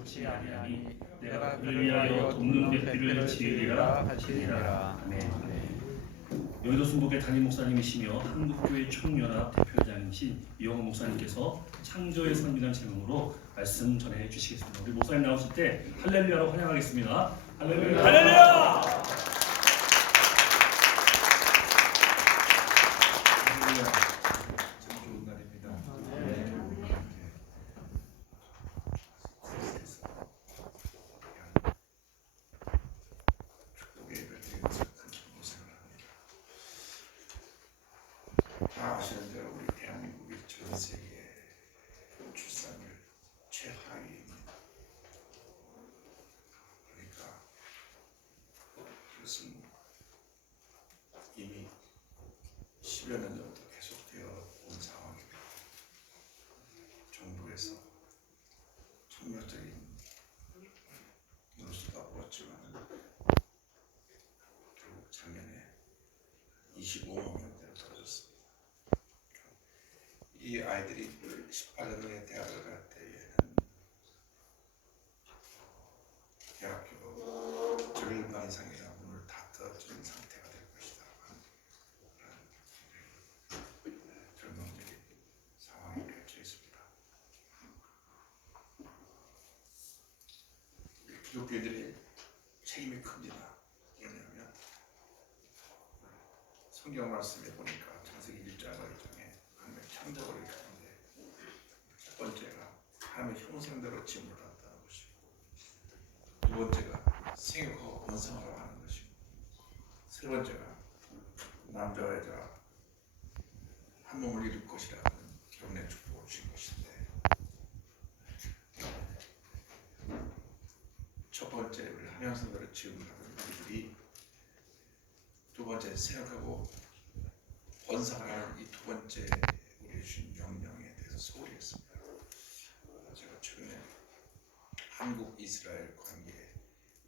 좋지 아니하니 내가 그를 위하여 돕는 배필을 지으리라 하시니라. 아멘. 여의도 순복의 담임 목사님이시며 한국교회 총연합 대표장이신 이영호 목사님께서 창조의 선비란 제목으로 말씀 전해 주시겠습니다. 우리 목사님 나오실 때 할렐루야로 환영하겠습니다. 할렐루야. 할렐루야! 참 좋은 날입니다. 축복의 예배를 드리면서 큰 고생을 합니다. 다 아시는 대로 우리 대한민국이 전 세계 출산율 최하위입니다. 그러니까 그것은 이미 10여 년 전부터 계속되어 온 상황입니다. 정부에서 총력적인 노수가 없었지만 결국 작년에 25만 명대로 떨어졌습니다. 이 아이들이 18년 후에 대학을 갈 때에는 대학교 절반 이상의 문을 닫아준 상태가 될 것이다. 절망적인 상황이 펼쳐 있습니다. 우리 기독교인들의 책임이 큽니다. 왜냐하면 성경 말씀에 보니까 창세기 1장 중에 창조를 가는데 첫 번째가 하나님의 형상대로 지음을 한다는 것이고 두 번째가 생육하고 번성하라고 하는 것이고 세 번째가 남자와 여자가 한 몸을 이룰 것이라는 결혼의 축복을 주신 것인데 첫 번째 우리 한양성들을 지음하는 우리들이 두 번째 생각하고 번성하는 이 두 번째 우리 주신 명령에 대해서 소홀히 했습니다. 제가 최근에 한국 이스라엘 관계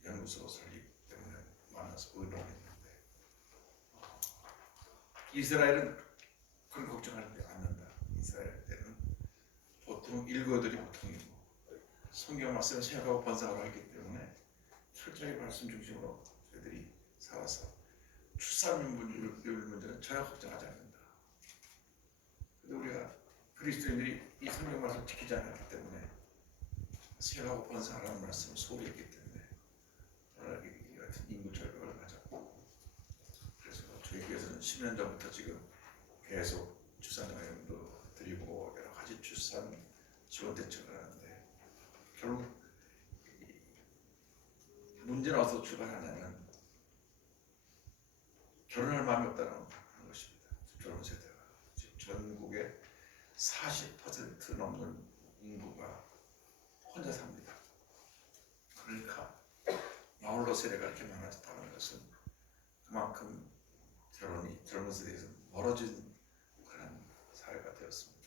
연구소 설립 때문에 만나서 의논했는데 이스라엘은 그런 걱정하지 않는다. 이스라엘 때는 보통 일거들이 보통이고 성경 말씀을 생각하고 번성하라 했기 때문에 철저히 말씀 중심으로 저희들이 살아서 출산율 문제는 전혀 걱정하지 않는다. 근데 우리가 그리스도인들이 이 성경 말씀 지키지 않았기 때문에 생각하고 번성하라는 말씀을 소홀히 했기 때문에 이 같은 인구 절벽을 가졌고 그래서 저희 교회에서는 10년 전부터 지금 계속 출산 장려금도 드리고 여러 가지 출산 지원 대책을 하는데 결국 이 문제는 어디서 출발하냐면 결혼할 마음이 없다는 것입니다. 젊은 세대가 지금 전국의 40% 넘는 인구가 바로 세례가 이렇게 많았다는 것은 그만큼 결혼이 젊은 세대에서 멀어진 그런 사회가 되었습니다.